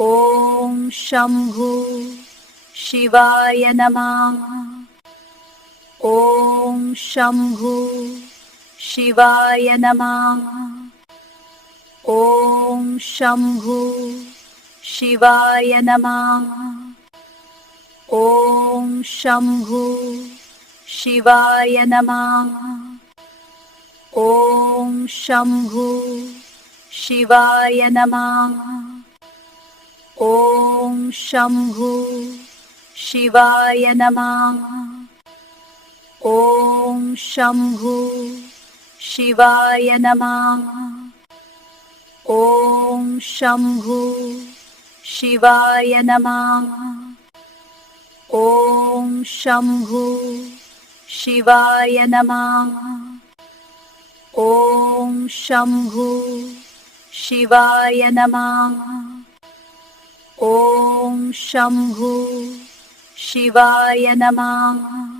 ॐ शम्भु शिवाय नमः। ॐ शम्भु शिवाय नमः। ॐ शम्भु शिवाय नमः। ॐ शम्भु शिवाय नमः। ॐ शम्भु शिवाय नमः। ॐ शम्भु शिवाय नमः। ॐ शम्भु शिवाय नमः। ॐ शम्भु शिवाय नमः। ॐ शम्भु शिवाय नमः। ॐ शम्भु शिवाय नमः। ॐ शम्भु शिवाय नमः।